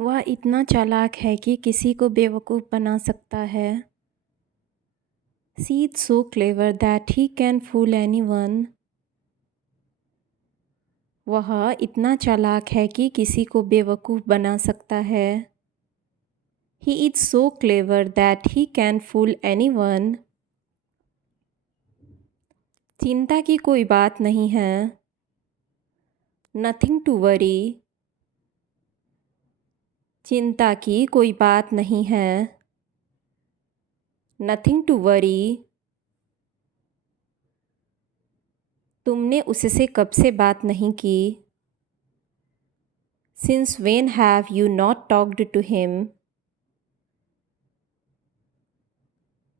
वह इतना चालाक है कि किसी को बेवकूफ़ बना सकता है। She is so clever that he can fool anyone. वह इतना चालाक है कि किसी को बेवकूफ़ बना सकता है। He is so clever that he can fool anyone. चिंता की कोई बात नहीं है। Nothing to worry. चिंता की कोई बात नहीं है। Nothing to worry. तुमने उससे कब से बात नहीं की? Since when have you not talked to him?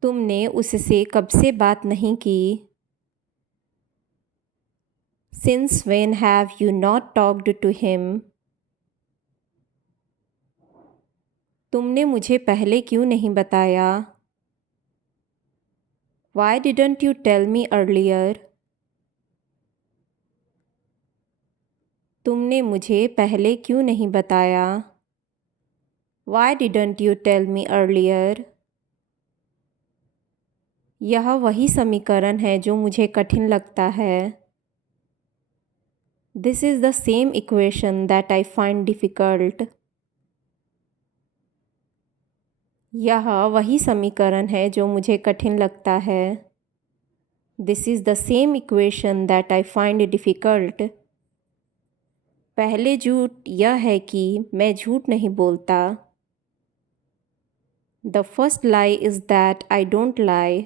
तुमने उससे कब से बात नहीं की? Since when have you not talked to him? तुमने मुझे पहले क्यों नहीं बताया? Why didn't you tell me earlier? तुमने मुझे पहले क्यों नहीं बताया? Why didn't you tell me earlier? यह वही समीकरण है जो मुझे कठिन लगता है। This is the same equation that I find difficult. यह वही समीकरण है जो मुझे कठिन लगता है। This is the same equation that I find difficult. पहले झूठ यह है कि मैं झूठ नहीं बोलता। The first lie is that I don't lie.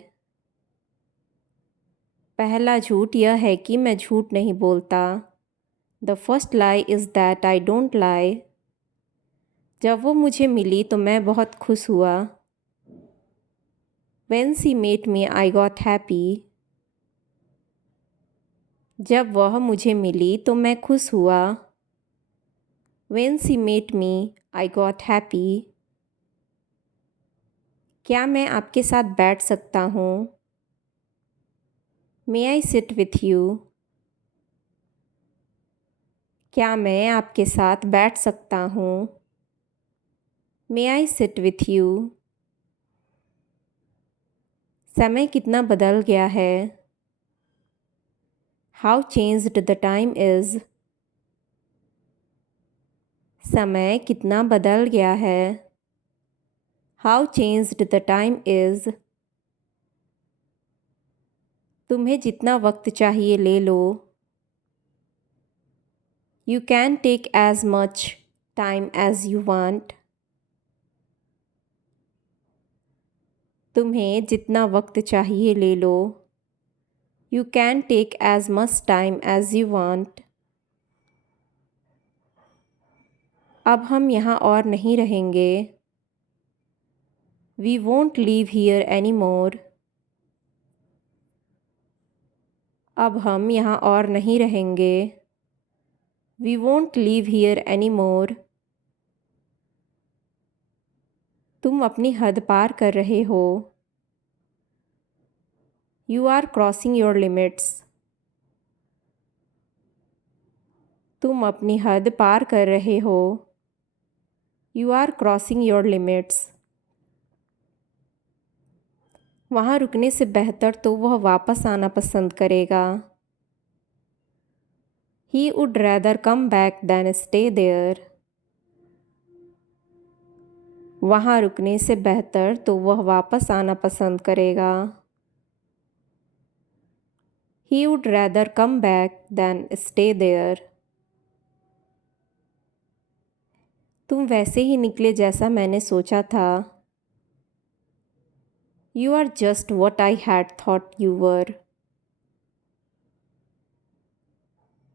पहला झूठ यह है कि मैं झूठ नहीं बोलता। The first lie is that I don't lie. जब वो मुझे मिली तो मैं बहुत खुश हुआ। When she met me, I got happy. जब वह मुझे मिली तो मैं खुश हुआ। When she met me, I got happy. क्या मैं आपके साथ बैठ सकता हूँ? May I sit with you? क्या मैं आपके साथ बैठ सकता हूँ? May I sit with you? समय कितना बदल गया है? How changed the time is? समय कितना बदल गया है? How changed the time is? तुम्हें जितना वक्त चाहिए ले लो। You can take as much time as you want. तुम्हें जितना वक्त चाहिए ले लो। You can take as much time as you want. अब हम यहाँ और नहीं रहेंगे। We won't live here anymore. अब हम यहाँ और नहीं रहेंगे। We won't live here anymore. तुम अपनी हद पार कर रहे हो। You are crossing your limits. तुम अपनी हद पार कर रहे हो। You are crossing your limits. वहाँ रुकने से बेहतर तो वह वापस आना पसंद करेगा। He would rather come back than stay there. वहाँ रुकने से बेहतर तो वह वापस आना पसंद करेगा। He would rather come back than stay there. तुम वैसे ही निकले जैसा मैंने सोचा था। You are just what I had thought you were.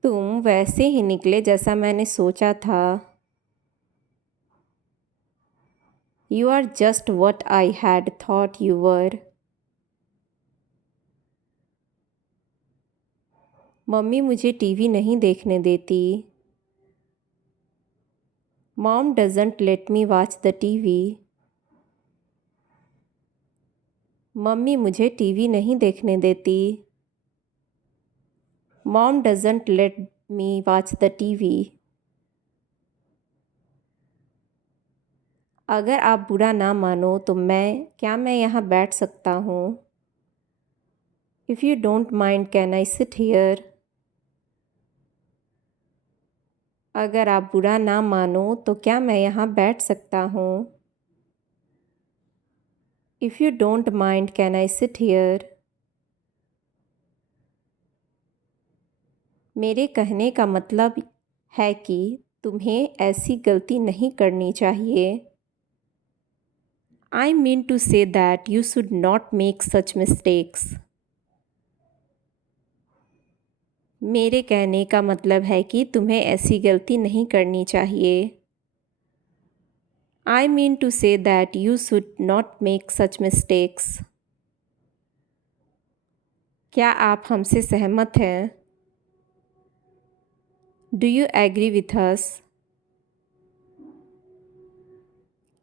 तुम वैसे ही निकले जैसा मैंने सोचा था। You are just what I had thought you were. Mummy मुझे टीवी नहीं देखने देती। Mom doesn't let me watch the TV. Mummy मुझे टीवी नहीं देखने देती। Mom doesn't let me watch the TV. अगर आप बुरा ना मानो तो मैं यहाँ बैठ सकता हूँ? If you don't mind, can I sit here? अगर आप बुरा ना मानो तो क्या मैं यहाँ बैठ सकता हूँ? If you don't mind, can I sit here? मेरे कहने का मतलब है कि तुम्हें ऐसी गलती नहीं करनी चाहिए। I mean to say that you should not make such mistakes. मेरे कहने का मतलब है कि तुम्हें ऐसी गलती नहीं करनी चाहिए। I mean to say that you should not make such mistakes. क्या आप हमसे सहमत हैं? Do you agree with us?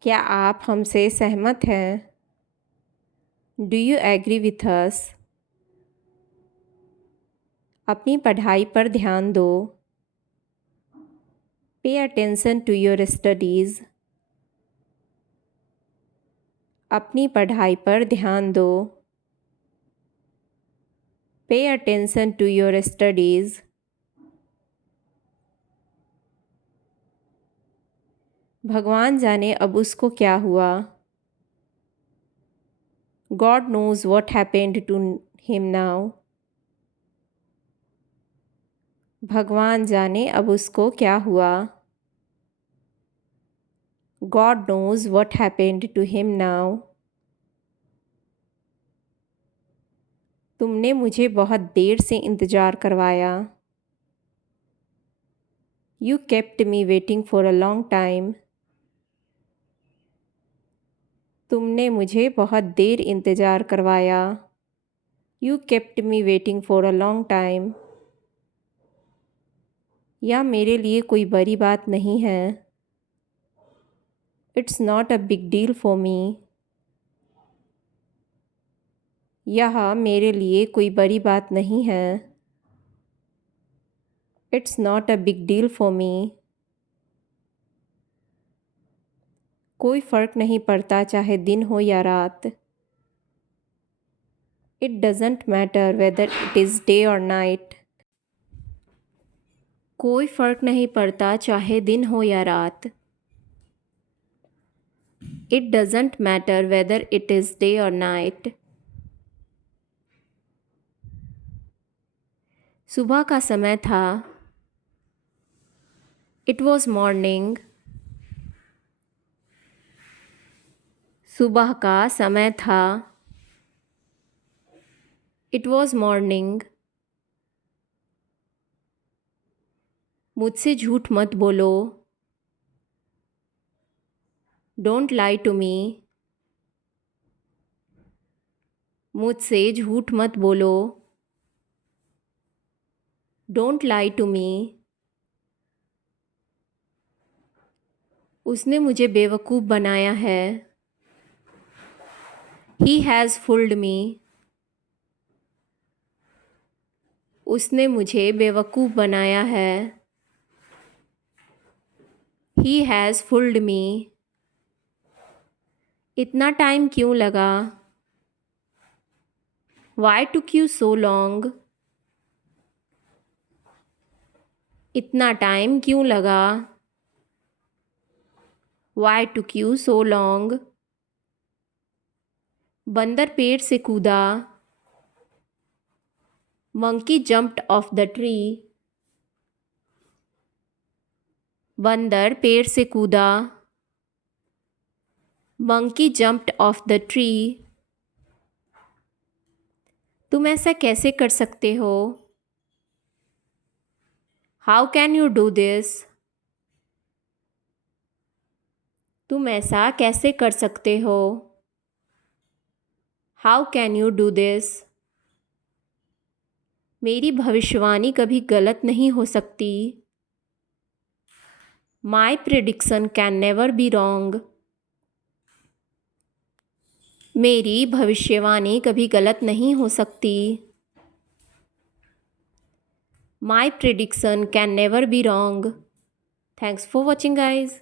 क्या आप हमसे सहमत हैं? Do you agree with us? अपनी पढ़ाई पर ध्यान दो। Pay attention to your studies. अपनी पढ़ाई पर ध्यान दो। Pay attention to your studies. भगवान जाने अब उसको क्या हुआ। God knows what happened to him now. भगवान जाने अब उसको क्या हुआ। God knows what happened to him now. तुमने मुझे बहुत देर से इंतज़ार करवाया। You kept me waiting for a long time. तुमने मुझे बहुत देर इंतज़ार करवाया। You kept me waiting for a long time. यह मेरे लिए कोई बड़ी बात नहीं है। It's not a big deal for me. यह मेरे लिए कोई बड़ी बात नहीं है। It's not a big deal for me. कोई फ़र्क नहीं पड़ता चाहे दिन हो या रात। It doesn't matter whether it is day or night. कोई फ़र्क नहीं पड़ता चाहे दिन हो या रात। It doesn't matter whether it is day or night. सुबह का समय था। It was morning. सुबह का समय था। It was morning. मुझसे झूठ मत बोलो। Don't lie to me. मुझसे झूठ मत बोलो। Don't lie to me. उसने मुझे बेवकूफ़ बनाया है। He has fooled me. उसने मुझे बेवकूफ़ बनाया है। He has fooled me. इतना टाइम क्यों लगा। Why took you so long? इतना टाइम क्यों लगा। Why took you so long? बंदर पेड़ से कूदा। Monkey jumped off the tree. बंदर पेड़ से कूदा। Monkey jumped off the tree. तुम ऐसा कैसे कर सकते हो। How can you do this? तुम ऐसा कैसे कर सकते हो। How can you do this? मेरी भविष्यवाणी कभी गलत नहीं हो सकती। My prediction can never be wrong. मेरी भविष्यवाणी कभी गलत नहीं हो सकती। My prediction can never be wrong. Thanks for watching, guys.